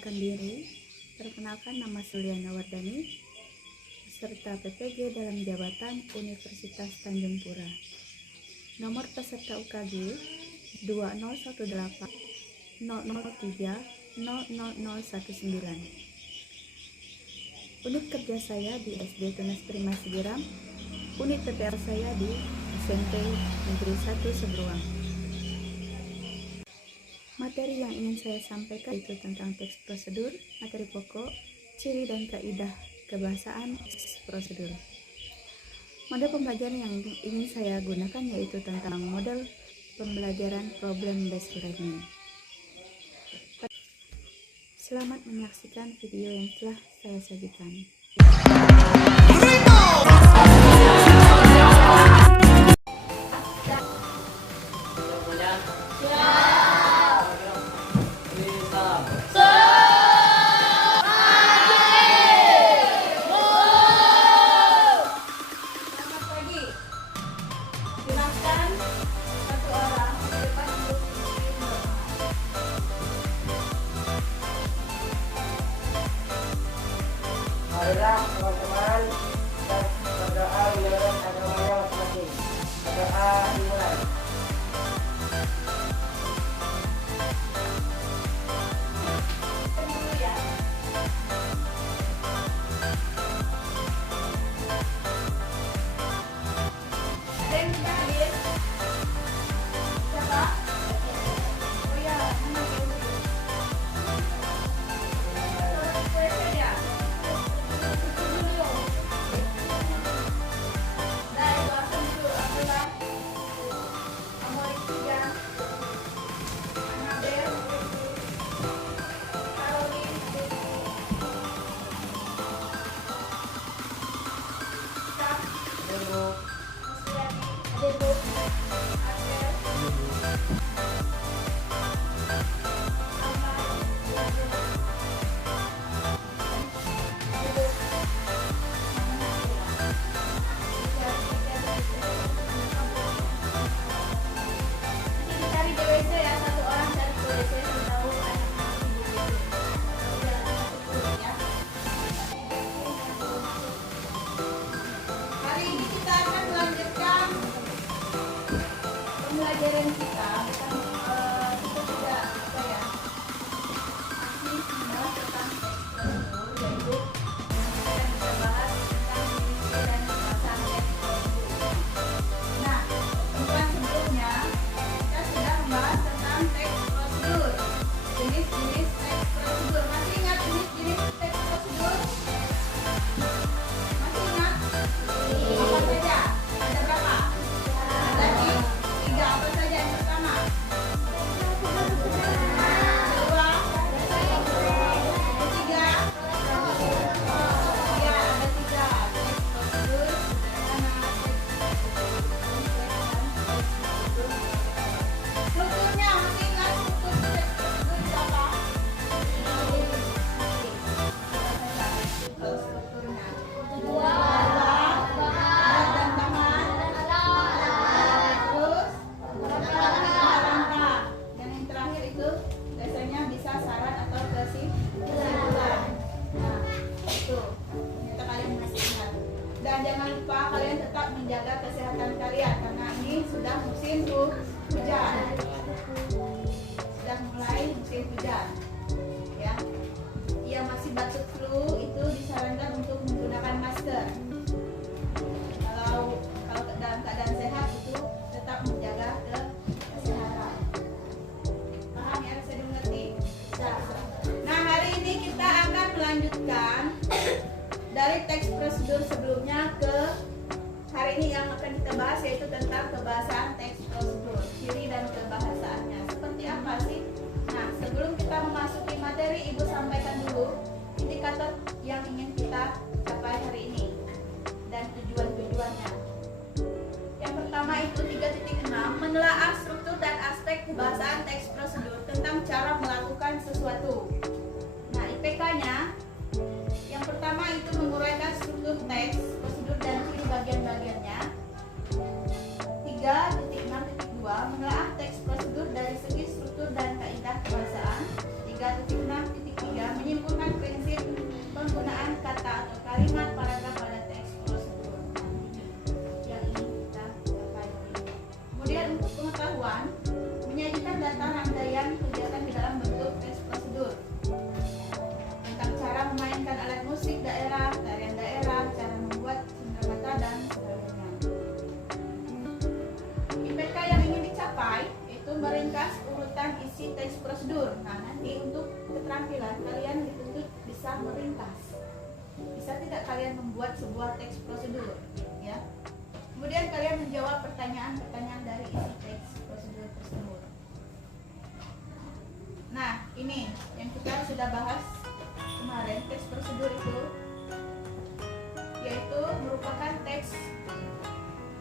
Perkenalkan diri, perkenalkan nama Suliana Wardani, peserta PPG dalam jabatan Universitas Tanjung Pura. Nomor peserta UKG 2018 003 00019. Unit kerja saya di SD Tunas Prima Sigiram, unit PPL saya di SMP Negeri 1 Seberuang. Materi yang ingin saya sampaikan itu tentang teks prosedur, materi pokok, ciri dan kaidah kebahasaan teks prosedur. Model pembelajaran yang ingin saya gunakan yaitu tentang model pembelajaran problem based learning. Selamat menyaksikan video yang telah saya sajikan. Marilah teman-teman kita berdoa menurut agamanya masing-masing. Berdoa dimulai. Pembelajaran kita kita tidak masih membahas tentang teks prosedur, yaitu kita bahas tentang definisi dan pembahasan teks prosedur. Nah, pertemuan sebelumnya kita sudah membahas tentang teks prosedur, jenis-jenis teks prosedur. Masih ingat jenis-jenis teks prosedur? Masih ingat? Apa saja? Ada berapa? Ada tiga. Apa saja yang pertama? Kedua, ketiga. Ya, ada tiga. Teks prosedur sederhana, strukturnya masih ingat struktur teks prosedur itu apa? Strukturnya. Dan jangan lupa kalian tetap menjaga kesehatan kalian karena ini sudah musim hujan. Sudah mulai musim hujan. Ya. Yang masih batuk flu itu disarankan untuk menggunakan masker. Kalau dalam keadaan sehat itu tetap menjaga kesehatan. Paham ya? Bisa dimengerti? Nah, hari ini kita akan melanjutkan dari teks prosedur sebelumnya ke hari ini yang akan kita bahas yaitu tentang kebahasaan teks prosedur, ciri dan kebahasaannya. Seperti apa sih? Nah, sebelum kita memasuki materi, Ibu sampaikan dulu indikator yang ingin kita capai hari ini dan tujuan-tujuannya. Yang pertama itu 3.6, menelaah struktur dan aspek kebahasaan teks prosedur tentang cara melakukan sesuatu. Nah, IPK-nya yang pertama itu menguraikan struktur teks prosedur dan ciri bagian-bagiannya. 3.6.2 menelaah teks prosedur dari segi struktur dan kaidah kebahasaan. 3.6.3 penggunaan kata atau kalimat paragraf pada teks prosedur. Yang ini kita capai. Kemudian untuk pengetahuan, menyajikan data rangkaian kegiatan di dalam bentuk teks prosedur. Tentang cara memainkan alat musik daerah, tarian daerah, cara membuat cenderamata dan sebagainya. IPK yang ingin dicapai itu meringkas urutan isi teks prosedur. Nah, nanti untuk keterampilan kalian dituntut bisa meringkas. Bisa tidak kalian membuat sebuah teks prosedur, ya? Kemudian kalian menjawab pertanyaan-pertanyaan dari isi teks prosedur tersebut. Nah, ini yang kita sudah bahas kemarin, teks prosedur itu yaitu merupakan teks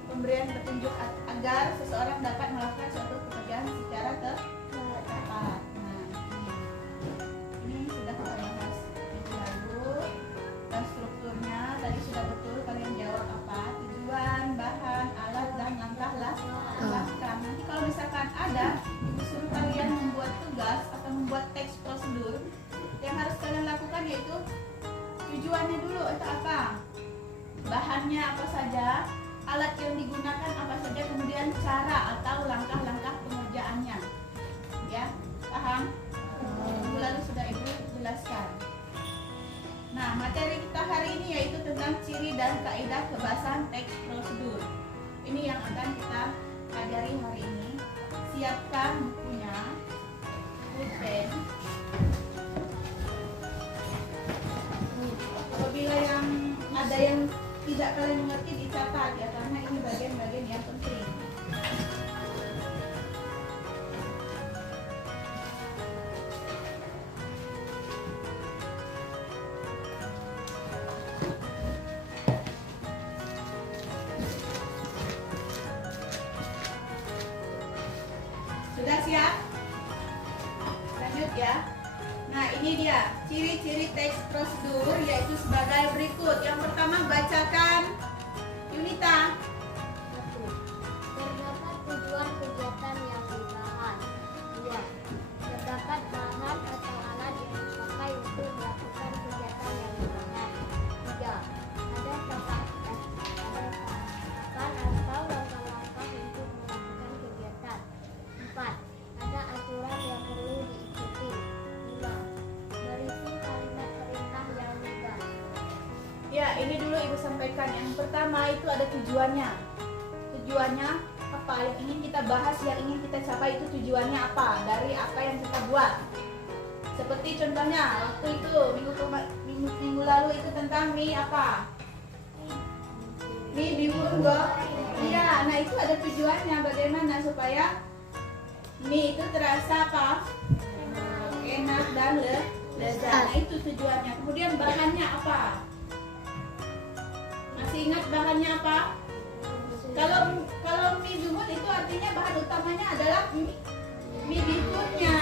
pemberian petunjuk agar seseorang dapat melakukan suatu pekerjaan secara tepat. Nah, ini sudah kita bahas minggu lalu, dan strukturnya tadi sudah betul kalian jawab apa tujuan, bahan, alat, dan langkah. Nanti kalau misalkan ada disuruh kalian membuat tugas atau membuat teks prosedur, yang harus kalian lakukan yaitu tujuannya dulu itu apa, bahannya apa saja, alat yang digunakan apa saja, kemudian cara atau langkah-langkah pengerjaannya. Ya, paham? Minggu lalu sudah Ibu jelaskan. Nah, materi kita hari ini yaitu tentang ciri dan kaidah kebahasan teks prosedur. Ini yang akan kita pelajari hari ini. Siapkan bukunya, pulpen. Apabila yang ada yang tidak kalian mengerti dicatat ya, karena ini bagian-bagian yang penting. Sudah siap? Lanjut ya. Nah, ini dia ciri-ciri teks prosedur yaitu sebagai berikut. Yang pertama, bacakan Yunita. Terdapat tujuan kegiatan yang dibahas. 2. Terdapat bahan atau alat yang dipakai untuk melakukan kegiatan yang dibahas. 3. Ada tahapan atau langkah-langkah untuk melakukan kegiatan. 4. Ada aturan yang perlu diikuti. 5. Berisi kalimat perintah yang mudah. Ya, ini dulu Ibu sampaikan. Yang pertama itu ada tujuannya. Tujuannya apa? Yang ingin kita bahas, yang ingin kita capai itu tujuannya apa? Dari apa yang kita buat. Seperti contohnya, waktu itu minggu lalu itu tentang mie apa? Mie bihun Iya, nah itu ada tujuannya bagaimana supaya mie itu terasa apa? Enak dan lezat. Nah itu tujuannya. Kemudian bahannya apa? Masih ingat bahannya apa? Kalau mie bihun itu artinya bahan utamanya adalah mie bihunnya.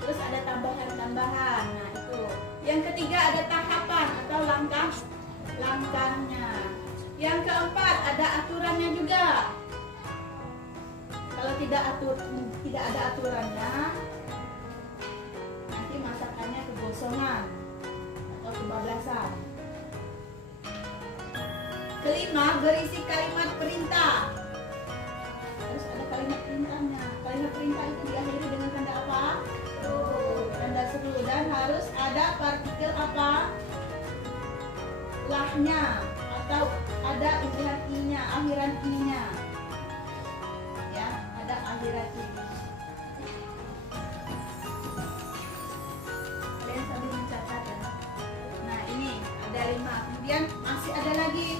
Terus ada tambahan-tambahan. Nah itu. Yang ketiga ada tahapan atau langkahnya. Yang keempat ada aturannya juga. Kalau tidak ada aturannya, nanti masakannya kegosongan atau kebablasan. Kelima, berisi kalimat perintah. Harus ada kalimat perintahnya. Kalimat perintah itu diakhiri dengan tanda apa? Tanda seru. Dan harus ada partikel apa? Lahnya atau ada akhiran i-nya. Ya, ada akhiran i-nya. Kalian sambil mencatat ya. Nah, ini ada 5. Kemudian masih ada lagi.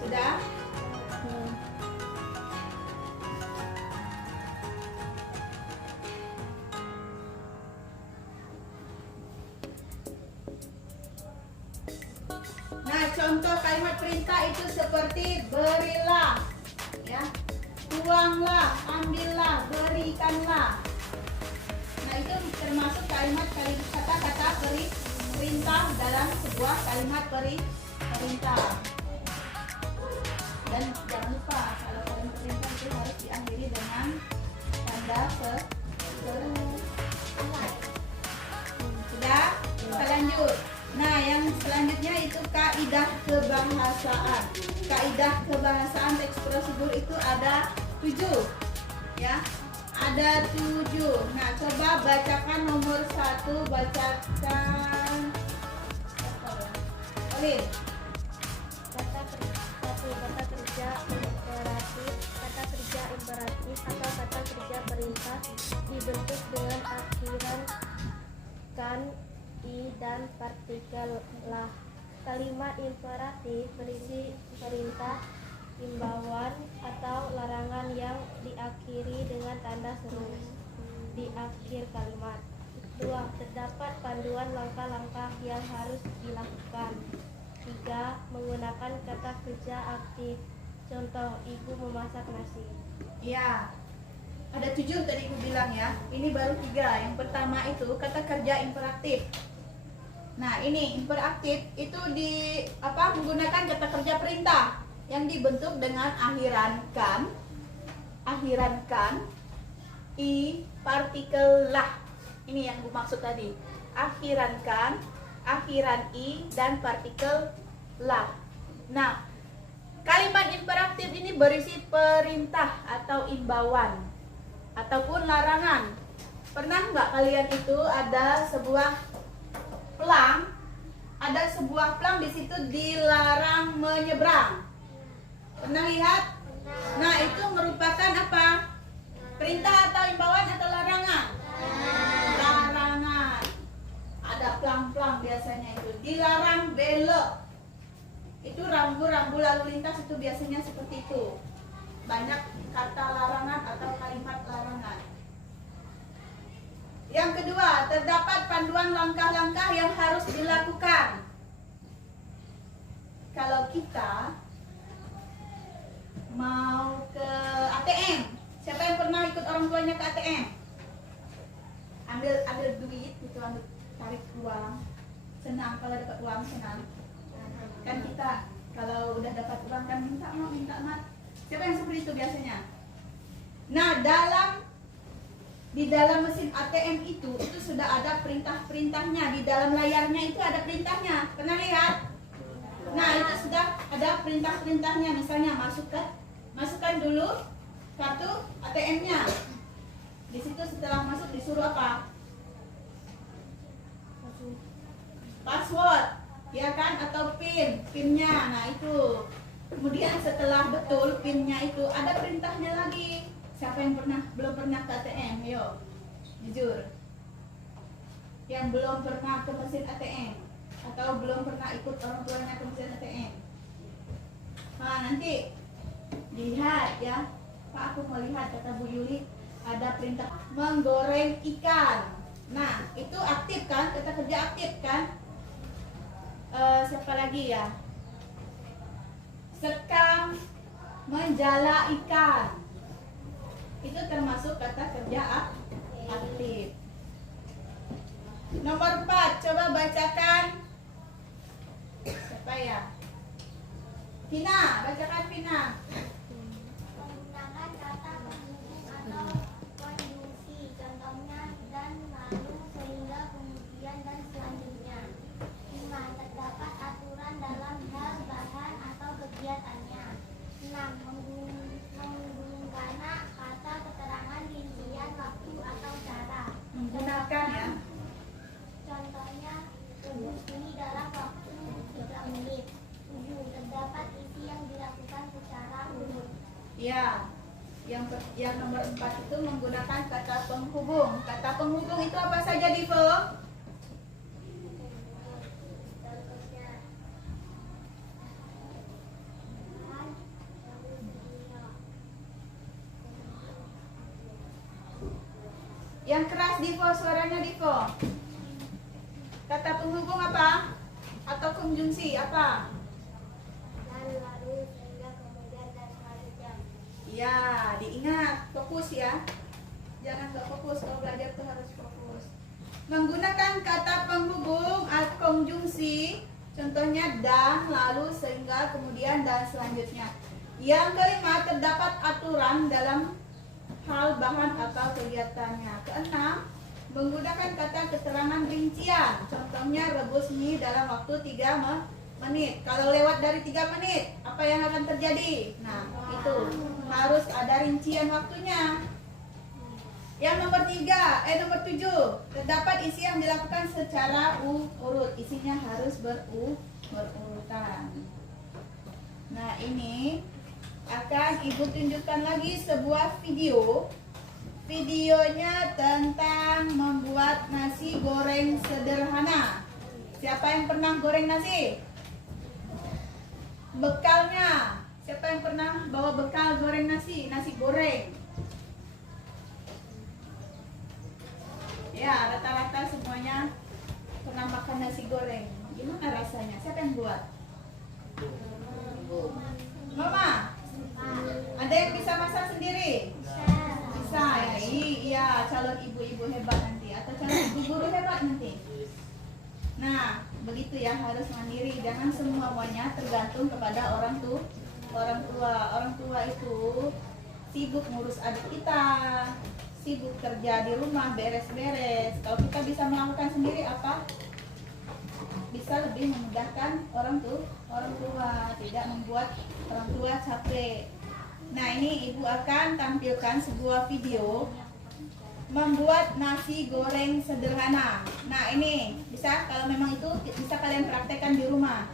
Sudah? Nah, contoh kalimat perintah itu seperti berilah, ya, tuanglah, ambillah, berikanlah. Nah, itu termasuk kata-kata perintah dalam sebuah kalimat perintah. Dan jangan lupa kalau kalimat perintah itu harus diakhiri dengan ada sudah lanjut. Nah, yang selanjutnya itu kaidah kebahasaan. Kaidah kebahasaan teks prosedur itu ada 7, ya. Ada 7. Nah, coba bacakan nomor 1, bacakan. Olin. Kata kerja imperatif. Kata kerja imperatif atau kata kerja perintah dibentuk dengan akhiran kan, i, dan partikel lah. Kalimat imperatif berisi perintah, imbauan, atau larangan yang diakhiri dengan tanda seru di akhir kalimat. 2. Terdapat panduan langkah-langkah yang harus dilakukan. 3. Menggunakan kata kerja aktif. Contoh, ibu memasak nasi. Ya, ada 7 tadi ibu bilang ya. Ini baru 3. Yang pertama itu kata kerja imperatif. Nah, ini imperatif itu menggunakan kata kerja perintah yang dibentuk dengan akhiran kan, i, partikel lah. Ini yang ibu maksud tadi. Akhiran kan, akhiran i, dan partikel lah. Nah, kalimat imperatif ini berisi perintah atau imbauan ataupun larangan. Pernah nggak kalian itu ada sebuah pelang di situ dilarang menyeberang? Pernah lihat? Nah, itu merupakan apa? Perintah atau imbauan atau larangan? Larangan. Ada pelang-pelang biasanya itu dilarang belok. Itu rambu-rambu lalu lintas itu biasanya seperti itu. Banyak kata larangan atau kalimat larangan. Yang kedua, terdapat panduan langkah-langkah yang harus dilakukan. Kalau kita mau ke ATM, siapa yang pernah ikut orang tuanya ke ATM? Ambil duit gitu, tarik uang. Senang kalau dapat uang, senang. Kan kita kalau udah dapat uang kan minta mat. Siapa yang seperti itu biasanya? Nah, di dalam mesin ATM itu sudah ada perintah-perintahnya. Di dalam layarnya itu ada perintahnya. Pernah lihat? Nah, itu sudah ada perintah-perintahnya. Misalnya masukkan dulu kartu ATM-nya. Di situ setelah masuk disuruh apa? Password, ya kan? Atau PIN-nya. Nah, itu. Kemudian setelah betul PIN-nya itu ada perintahnya lagi. Siapa yang belum pernah ke ATM? Ayo, jujur. Yang belum pernah ke mesin ATM atau belum pernah ikut orang tuanya ke mesin ATM. Nah, nanti lihat ya. Pak, aku mau lihat, kata Bu Yuli, ada perintah menggoreng ikan. Nah, itu aktif kan? Kata kerja aktif kan? Siapa lagi ya? Sekam menjala ikan. Itu termasuk kata kerja aktif. Nomor 4, coba bacakan. Siapa ya? Vina, bacakan Vina. Menggunakan kata penghubung atau konjungsi. Contohnya dan, lalu, sehingga, kemudian, dan selanjutnya. 5. Terdapat aturan dalam hal bahan atau kegiatannya. 6. Menggunakan kata keterangan rincian waktu atau cara. Menggunakan ya. Contohnya, rebus ini dalam waktu 3 menit. 7. Terdapat isi yang dilakukan secara urut. Ya. Yang nomor 4 itu menggunakan kata penghubung. Kata penghubung itu apa saja, Divo? Yang keras, Divo, suaranya Divo. Kata penghubung apa? Atau konjungsi apa? Dan, lalu, sehingga, kemudian, dan selanjutnya. Ya, diingat, fokus ya. Jangan gak fokus, kalau belajar tuh harus fokus. Menggunakan kata penghubung atau konjungsi, contohnya dan, lalu, sehingga, kemudian, dan selanjutnya. Yang kelima, terdapat aturan dalam hal, bahan, atau kegiatannya. Keenam, menggunakan kata keterangan rincian. Contohnya rebus mie dalam waktu 3 menit. Kalau lewat dari 3 menit, apa yang akan terjadi? Nah, itu harus ada rincian waktunya. Yang nomor 7, terdapat isi yang dilakukan secara urut. Isinya harus berurutan. Nah, ini akan Ibu tunjukkan lagi sebuah video. Videonya tentang membuat nasi goreng sederhana. Siapa yang pernah goreng nasi? Bekalnya. Siapa yang pernah bawa bekal goreng nasi? Nasi goreng. Ya, rata-rata semuanya pernah makan nasi goreng. Gimana rasanya? Siapa yang buat? Mama? Ada yang bisa masak sendiri? Bisa ya? Iya, calon ibu-ibu hebat nanti. Atau calon ibu guru hebat nanti. Nah, begitu ya, harus mandiri. Jangan semuanya tergantung kepada orang tua. Orang tua itu sibuk ngurus adik kita, sibuk kerja di rumah, beres-beres. Kalau kita bisa melakukan sendiri apa? Bisa lebih memudahkan orang tua, tidak membuat orang tua capek. Nah, ini Ibu akan tampilkan sebuah video membuat nasi goreng sederhana. Nah, ini bisa, kalau memang itu bisa kalian praktekkan di rumah.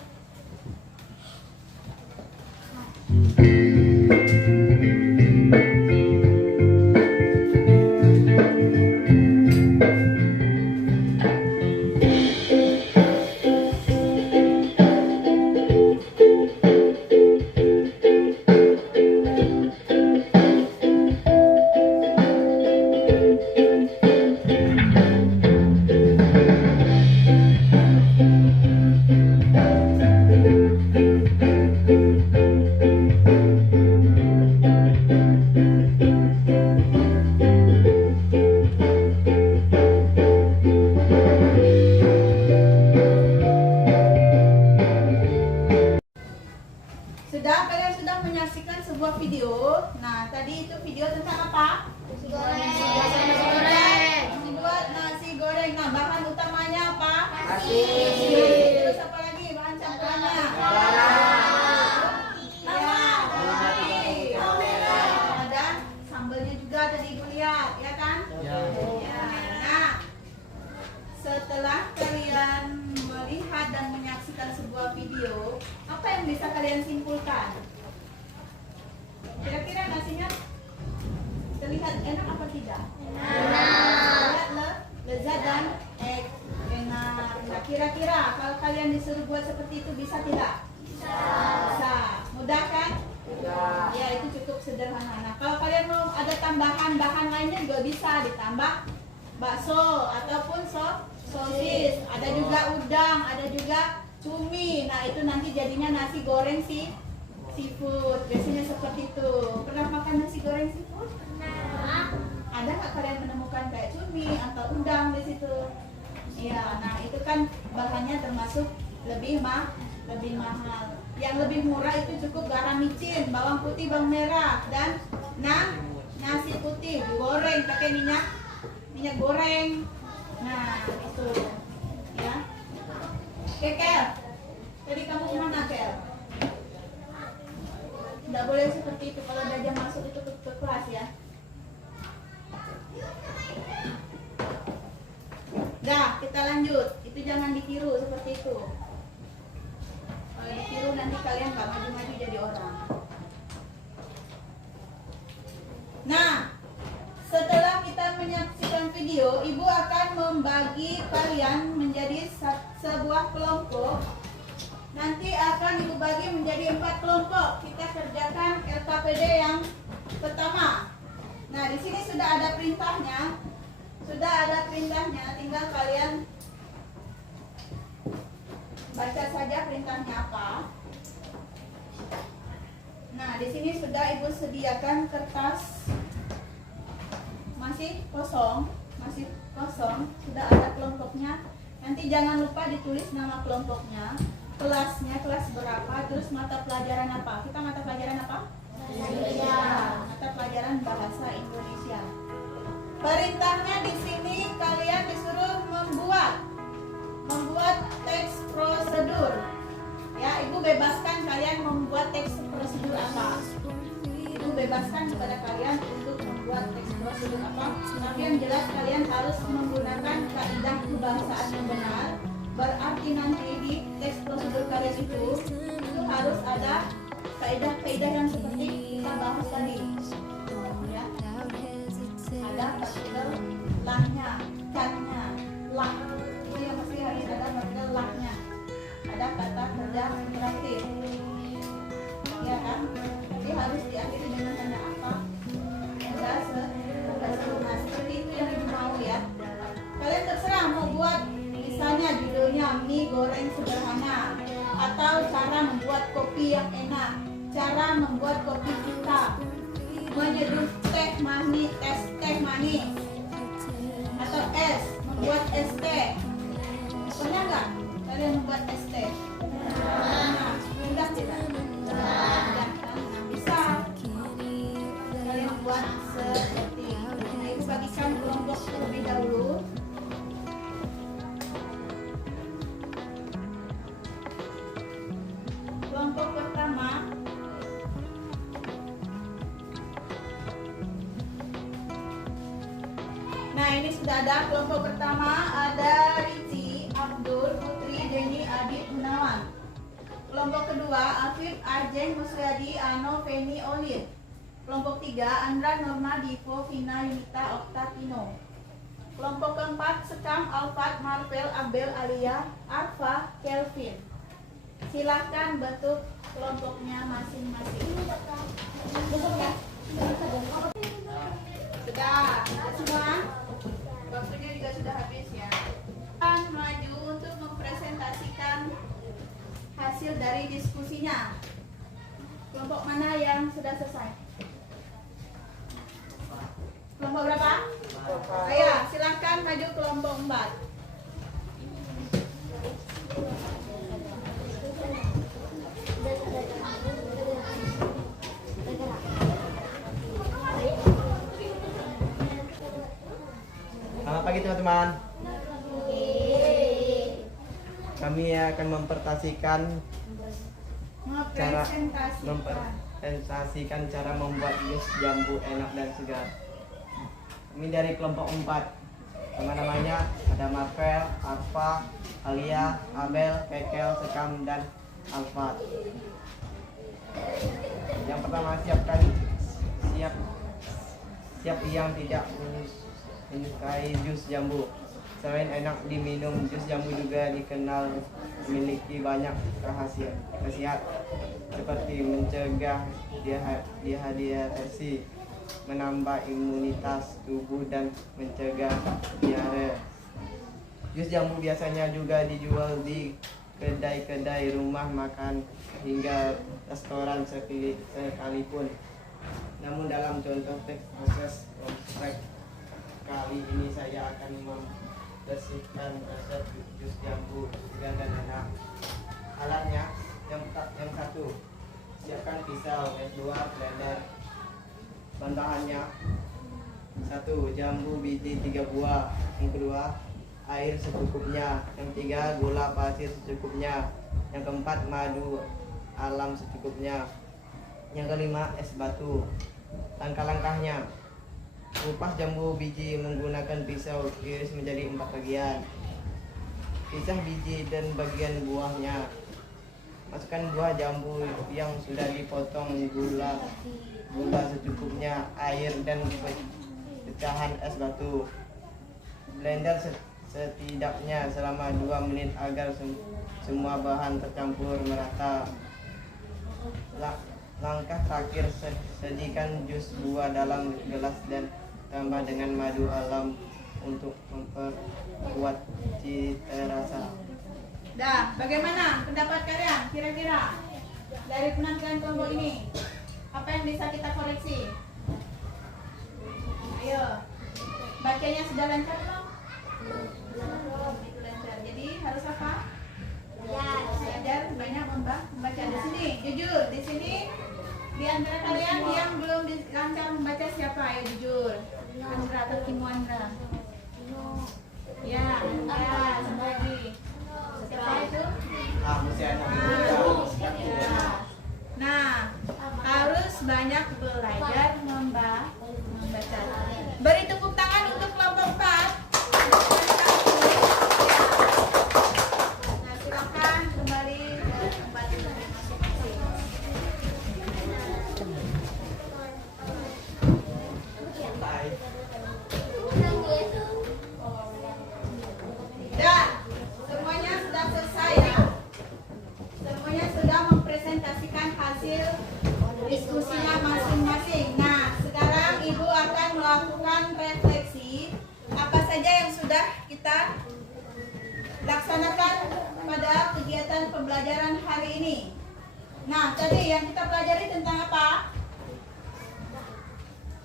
Kalian sudah menyaksikan sebuah video. Nah, tadi itu video tentang apa? Nasi goreng. Membuat nasi goreng. Nah, bahan utamanya apa? Nasi. Terus apa lagi bahan campurannya? Ada sambalnya juga tadi Ibu lihat, ya kan? Ya. Nah, setelah kalian melihat dan menyaksikan sebuah video, apa yang bisa kalian simpulkan? Kira-kira nasinya terlihat enak apa tidak? Terlihat lezat dan enak. Nah, kira-kira kalau kalian disuruh buat seperti itu bisa tidak? Bisa. Mudah kan? Ya, itu cukup sederhana. Nah, kalau kalian mau ada tambahan bahan lainnya juga bisa ditambah bakso ataupun sosis. Ada juga udang, ada juga cumi. Nah, itu nanti jadinya nasi goreng seafood. Biasanya seperti itu. Pernah makan nasi goreng seafood? Pernah. Ada nggak kalian menemukan kayak cumi atau udang di situ? Iya. Nah, itu kan bahannya termasuk lebih mahal. Yang lebih murah itu cukup garam micin, bawang putih, bawang merah, dan nasi putih digoreng pakai minyak goreng. Nah, itu ya. Kekel, jadi kamu kemana, Kel? Nggak boleh seperti itu. Kalau Dajjal masuk itu ke kelas ya. Dah, kita lanjut. Itu jangan ditiru seperti itu. Kalau ditiru nanti kalian nggak maju-maju jadi orang. Nah, setelah kita menyaksikan video, Ibu akan membagi kalian menjadi sebuah kelompok. Nanti akan Ibu bagi menjadi 4 kelompok. Kita kerjakan LKPD yang pertama. Nah, di sini sudah ada perintahnya. Tinggal kalian baca saja perintahnya apa. Nah, di sini sudah Ibu sediakan kertas. Masih kosong, sudah ada kelompoknya. Nanti jangan lupa ditulis nama kelompoknya, kelasnya, kelas berapa, terus mata pelajaran apa. Kita mata pelajaran apa? Mata pelajaran bahasa Indonesia. Perintahnya di sini kalian disuruh membuat teks prosedur. Ya, Ibu bebaskan kalian membuat teks prosedur apa. Ibu bebaskan kepada kalian untuk membuat teks prosedur apa. Tapi yang jelas kalian harus menggunakan kaidah kebahasaan yang benar. Berarti nanti di teks prosedur kalian itu harus ada kaidah-kaidah yang seperti kita bahas tadi. Ya. Ada partikel lahnya, cannya, lah. Itu yang mesti harus ada partikel lahnya. Ada kata kerja imperatif. Ya kan? Jadi harus diakhiri dengan tanda apa? Ada nah, seperti itu yang Ibu mau ya. Kalian terserah mau buat misalnya judulnya mie goreng sederhana atau cara membuat kopi yang enak, cara membuat kopi hitam, menyeduh teh manis, teh manis, atau es, membuat es teh. Pernah nggak kalian membuat es teh? Nah, mudah tidak? Mudah kan? Nah, bisa kalian buat seperti ini. Ibu bagikan kelompok terlebih dahulu. Kelompok pertama nah ini sudah ada kelompok pertama, ada Ricci, Abdul, Putri, Denny, Adit, Gunawan. Kelompok kedua Afif, Arjeng, Musriadi, Ano, Feni, Olin. Kelompok 3 Andra, Norma, Divo, Vina, Yunita, Okta, Tino. Kelompok keempat Sekam, Alfat, Marvel, Abel, Alia, Arfa, Kelvin. Silahkan bentuk kelompoknya masing-masing. Sudah semua? Waktunya juga sudah habis ya. Akan maju untuk mempresentasikan hasil dari diskusinya. Kelompok mana yang sudah selesai? Kelompok berapa? Ayo, silahkan maju kelompok 4. Selamat pagi teman-teman. Kami akan mempresentasikan cara membuat jus jambu enak dan segar. Kami dari kelompok 4. Nama-namanya ada Marvel, Arfa, Alia, Abel, Kekel, Sekam, dan Alfat. Yang pertama siap yang tidak menyukai jus jambu. Selain enak diminum, jus jambu juga dikenal memiliki banyak khasiat seperti mencegah dehidrasi, menambah imunitas tubuh, dan mencegah diare. Jus jambu biasanya juga dijual di kedai-kedai rumah makan hingga restoran sekalipun. Namun dalam contoh proses kali ini saya akan membersihkan resep jus jambu segar dan enak. Alatnya yang satu, siapkan pisau. Yang kedua, blender. Bahan-bahannya 1. Jambu biji 3 buah. Yang kedua, air secukupnya. Yang 3, gula pasir secukupnya. Yang keempat, madu alam secukupnya. Yang kelima, es batu. Langkah-langkahnya: kupas jambu biji menggunakan pisau, iris menjadi 4 bagian. Pisah biji dan bagian buahnya. Masukkan buah jambu yang sudah dipotong, gula secukupnya, air, dan pecahan es batu. Blender setidaknya selama 2 menit agar semua bahan tercampur merata. Langkah terakhir, sajikan jus buah dalam gelas dan tambah dengan madu alam untuk memperkuat cita rasa. Dah, bagaimana pendapat kalian kira-kira dari penampilan kelompok ini? Apa yang bisa kita koreksi? Ayo, bacanya sudah lancar belum? Itu lancar. Jadi harus apa? Belajar banyak membaca. Di sini, jujur, di sini di antara kalian yang belum lancar membaca siapa? Ayo jujur. Kendra atau Kimwandra. Ya, satu lagi. Siapa itu? Mesti ada Ya. Nah, harus banyak belajar membaca. Beri tepuk tangan untuk kelompok 4. Nah, silakan kembali ke tempat masing-masing. Dan semuanya sudah selesai ya. Semuanya sudah mempresentasikan hasil diskusinya masing-masing. Nah, sekarang Ibu akan melakukan refleksi apa saja yang sudah kita laksanakan pada kegiatan pembelajaran hari ini. Nah, tadi yang kita pelajari tentang apa?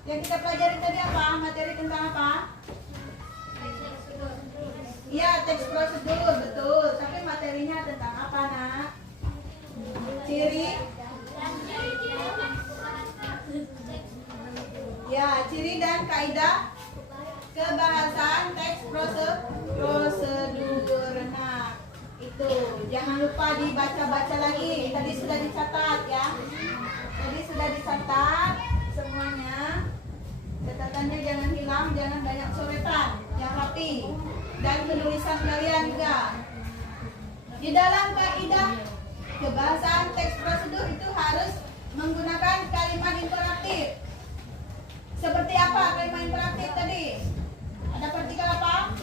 Yang kita pelajari tadi apa? Materi tentang apa? Iya, teks prosedur, betul. Tapi materinya tentang apa, Nak? Ciri? Ya, ciri dan kaidah kebahasaan teks prosedur. Nah, itu jangan lupa dibaca-baca lagi. Tadi sudah dicatat ya. Tadi sudah dicatat semuanya. Catatannya jangan hilang, jangan banyak coretan, yang rapi. Dan penulisan kalian juga. Di dalam kaidah kebahasaan teks prosedur itu harus menggunakan kalimat imperatif. Seperti apa kalimat imperatif tadi? Ada partikel apa?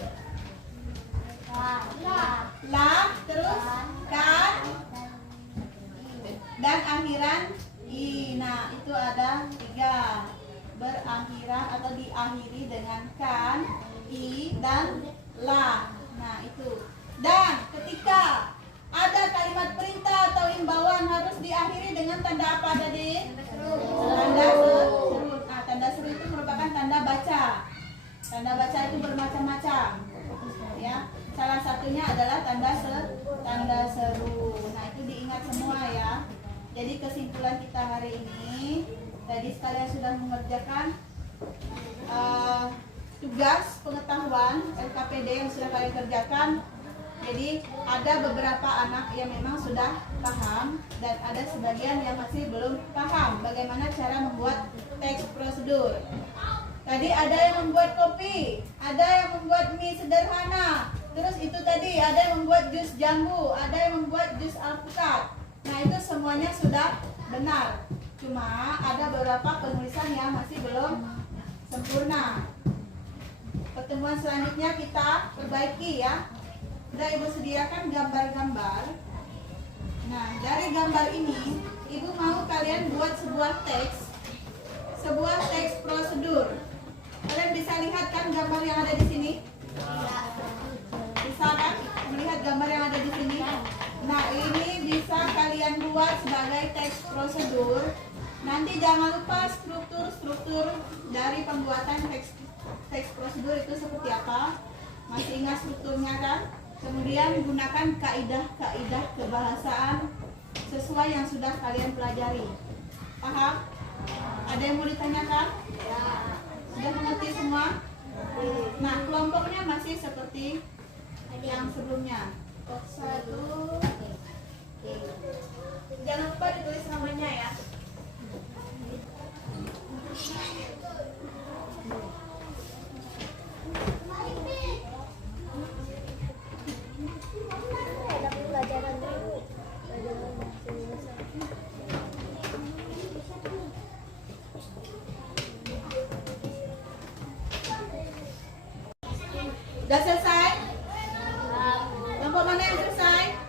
Lah, terus kan, dan akhiran i. Nah, itu ada 3. Berakhiran atau diakhiri dengan kan, i, dan la. Nah, itu. Dan ketika ada kalimat perintah atau imbauan harus diakhiri dengan tanda apa tadi? Tanda seru. Nah, tanda seru itu merupakan tanda baca. Tanda baca itu bermacam-macam. Ya, salah satunya adalah tanda seru. Nah, itu diingat semua ya. Jadi kesimpulan kita hari ini, tadi sekalian sudah mengerjakan tugas pengetahuan LKPD yang sudah kalian kerjakan. Jadi ada beberapa anak yang memang sudah paham dan ada sebagian yang masih belum paham bagaimana cara membuat teks prosedur. Tadi ada yang membuat kopi, ada yang membuat mie sederhana, terus itu tadi ada yang membuat jus jambu, ada yang membuat jus alpukat. Nah, itu semuanya sudah benar. Cuma ada beberapa penulisan yang masih belum sempurna. Pertemuan selanjutnya kita perbaiki ya. Sudah Ibu sediakan gambar-gambar. Nah, dari gambar ini Ibu mau kalian buat sebuah teks prosedur. Kalian bisa lihat kan gambar yang ada di sini? Bisa kan melihat gambar yang ada di sini? Nah, ini bisa kalian buat sebagai teks prosedur. Nanti jangan lupa struktur dari pembuatan teks prosedur itu seperti apa. Masih ingat strukturnya kan? Kemudian gunakan kaidah-kaidah kebahasaan sesuai yang sudah kalian pelajari. Paham? Ada yang mau ditanyakan? Ya. Sudah mengerti semua? Nah, kelompoknya masih seperti yang sebelumnya. 1. Jangan lupa ditulis namanya ya. Ada pelajaran dulu. Udah selesai? Kelompok mana yang selesai?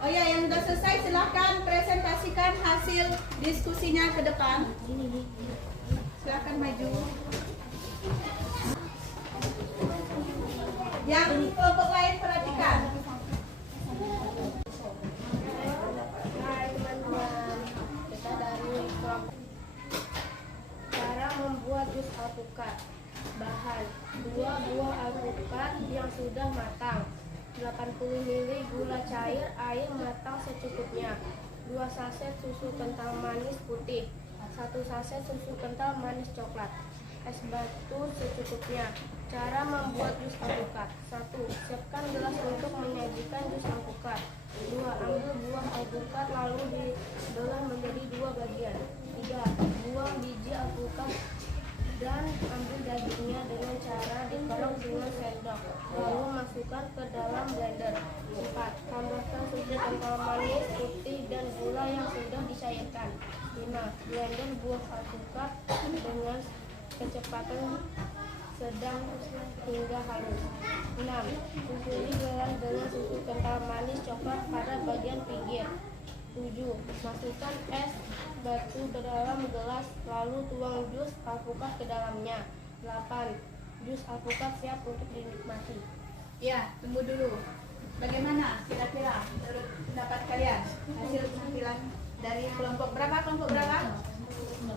Oh ya, yang udah selesai silahkan presentasikan hasil diskusinya ke depan. Silahkan maju. Yang kelompok lain perhatikan. Hai teman-teman, kita dari kelompok. Cara membuat jus alpukat. Bahan 2 buah alpukat yang sudah matang, 80 ml gula cair, air matang secukupnya, 2 saset susu kental manis putih, 1 saset susu kental manis coklat. es batu secukupnya. Cara membuat jus alpukat. 1. Siapkan gelas untuk menyajikan jus alpukat. 2. Ambil buah alpukat lalu dibelah menjadi 2 bagian. 3. Buang biji alpukat dan ambil dagingnya dengan cara dikerok dengan sendok. Lalu masukkan ke dalam blender. 4. Tambahkan susu kental manis, putih, dan gula yang sudah dicairkan. 5. Blender buah alpukat dengan kecepatan sedang hingga halus. 6. Susuri gelas dengan susu kental manis coklat pada bagian pinggir. 7. Masukkan es batu ke dalam gelas, lalu tuang jus alpukat ke dalamnya. 8. Jus alpukat siap untuk dinikmati. Ya, tunggu dulu. Bagaimana kira-kira menurut pendapat kalian hasil penampilan dari kelompok berapa? Kelompok berapa?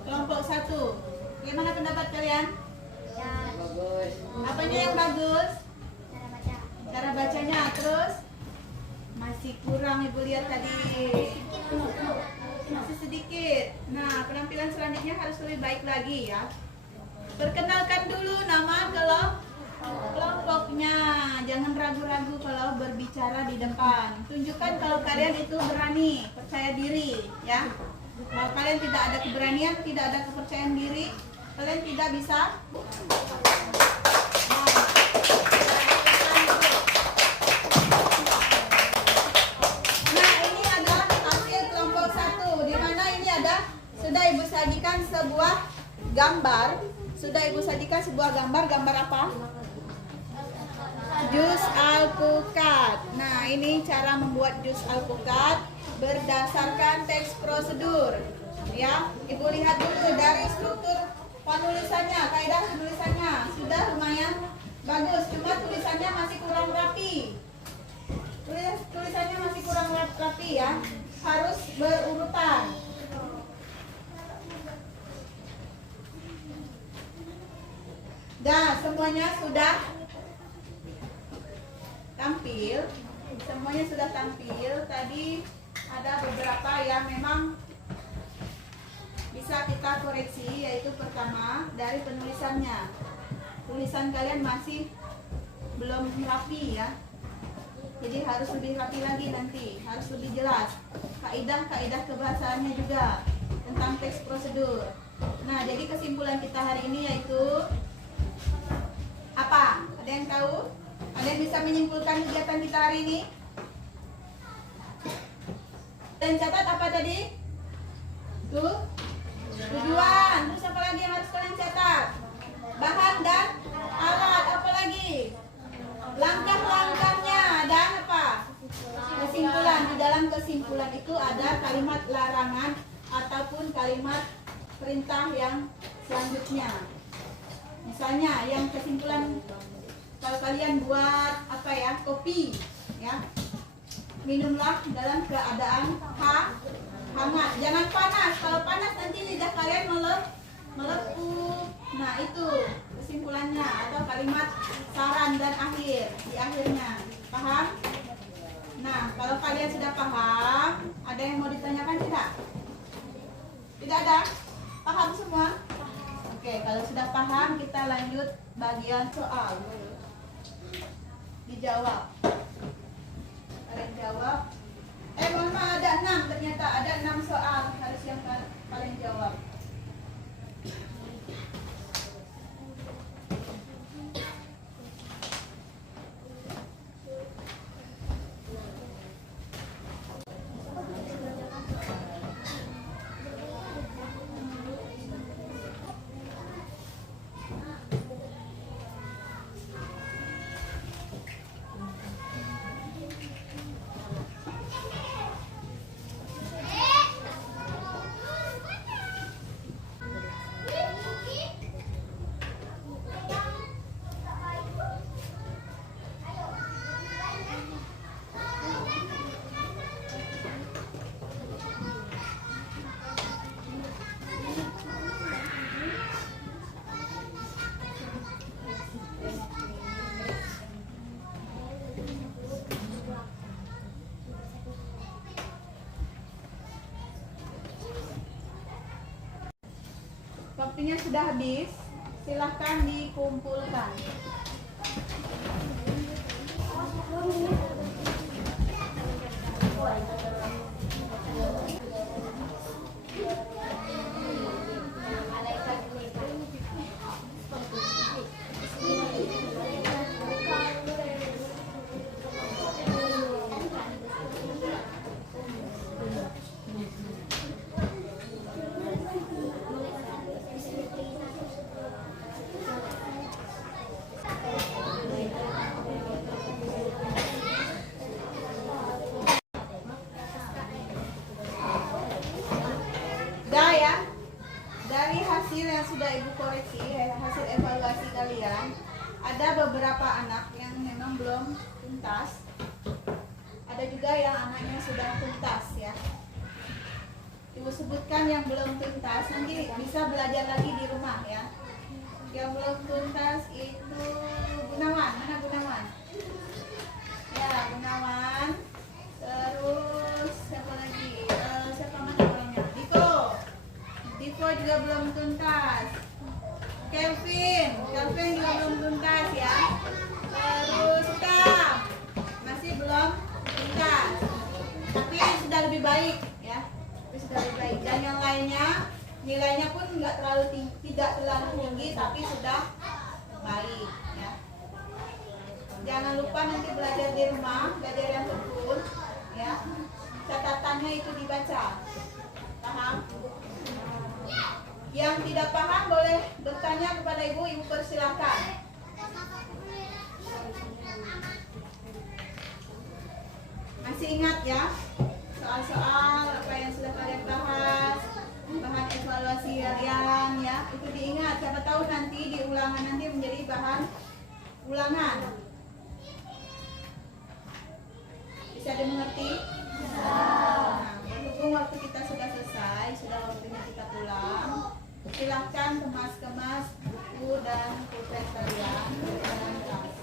Kelompok 1. Bagaimana pendapat kalian? Bagus. Apanya yang bagus? Cara baca. Cara bacanya. Terus masih kurang, ibu lihat tadi masih sedikit. Nah, penampilan selanjutnya harus lebih baik lagi ya. Perkenalkan dulu nama kelompoknya. Jangan ragu-ragu kalau berbicara di depan. Tunjukkan kalau kalian itu berani, percaya diri ya. Kalau kalian tidak ada keberanian, tidak ada kepercayaan diri, kalian tidak bisa. Nah, ini adalah hasil kelompok 1, di mana ini ada sudah ibu sajikan sebuah gambar. Sudah ibu sajikan sebuah gambar. Gambar apa? Jus alpukat. Nah, ini cara membuat jus alpukat berdasarkan teks prosedur. Ya, ibu lihat dulu dari struktur penulisannya, kaidah penulisannya sudah lumayan bagus. Cuma tulisannya masih kurang rapi. Tulisannya masih kurang rapi ya. Harus berurutan. Dah, semuanya sudah tampil. Semuanya sudah tampil. Tadi ada beberapa yang memang bisa kita koreksi, yaitu pertama dari penulisannya. Tulisan kalian masih belum rapi ya. Jadi harus lebih rapi lagi nanti, harus lebih jelas. Kaidah-kaidah kebahasaannya juga tentang teks prosedur. Nah, jadi kesimpulan kita hari ini yaitu apa? Ada yang tahu? Ada yang bisa menyimpulkan kegiatan kita hari ini? Dan catat apa tadi? Tuh, tujuan. Terus apa lagi yang harus kalian catat? Bahan dan alat. Apa lagi? Langkah-langkahnya dan apa? Kesimpulan. Di dalam kesimpulan itu ada kalimat larangan ataupun kalimat perintah yang selanjutnya. Misalnya yang kesimpulan, kalau kalian buat apa ya, kopi ya, minumlah dalam keadaan hangat, jangan panas. Kalau panas nanti lidah kalian melepuh. Nah, itu kesimpulannya atau kalimat saran dan akhir di akhirnya. Paham? Nah, kalau kalian sudah paham, ada yang mau ditanyakan tidak? Tidak ada? Paham semua? Oke, kalau sudah paham kita lanjut bagian soal. Dijawab. Kalian jawab. Mohon maaf, ada 6, ternyata ada 6 soal harus yang kalian jawab. Waktunya sudah habis. Silahkan dikumpulkan. Dah ya, dari hasil yang sudah ibu koreksi, hasil evaluasi kalian, ada beberapa anak yang memang belum tuntas, ada juga yang anaknya sudah tuntas ya. Ibu sebutkan yang belum tuntas, nanti bisa belajar lagi di rumah ya. Yang belum tuntas itu Gunawan, mana Gunawan? Ya Gunawan, terus siapa lagi? Siapa mana orangnya? Diko juga belum tuntas. Kelvin juga belum tuntas ya. Terus Kam masih belum tuntas. Tapi sudah lebih baik ya. Tapi sudah lebih baik. Dan yang lainnya nilainya pun tidak terlalu tinggi, tapi sudah baik ya. Jangan lupa nanti belajar di rumah, belajar yang betul ya. Catatannya itu dibaca. Paham? Yang tidak paham boleh bertanya kepada ibu persilakan. Masih ingat ya soal-soal apa yang sudah kalian bahas, bahan evaluasi harian ya, itu diingat. Siapa tahu nanti di ulangan nanti menjadi bahan ulangan. Bisa dimengerti? Nah, berhubung waktu kita sudah selesai, sudah waktunya kita pulang. Silahkan kemas-kemas buku dan pulpen kalian ke dalam tas.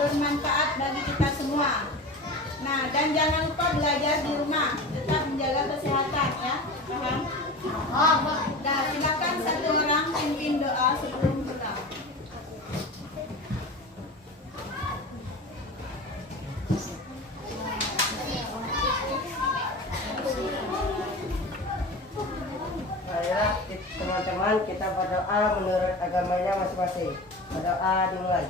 Bermanfaat bagi kita semua. Nah, dan jangan lupa belajar di rumah, tetap menjaga kesehatan ya. Paham? Nah, silakan satu orang pimpin doa sebelum pulang. Baiklah teman-teman, kita berdoa menurut agamanya masing-masing. Berdoa dimulai.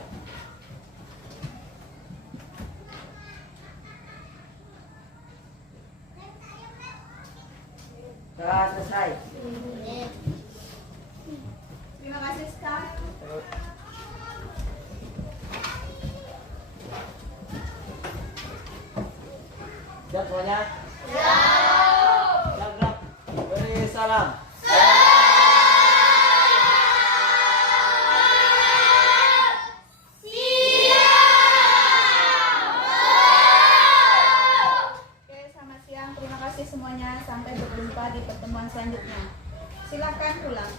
Telah selesai. Terima kasih sekali. Siap semuanya? Siap. Siap. Beri salam. Terima kasih semuanya, sampai berjumpa di pertemuan selanjutnya. Silakan pulang.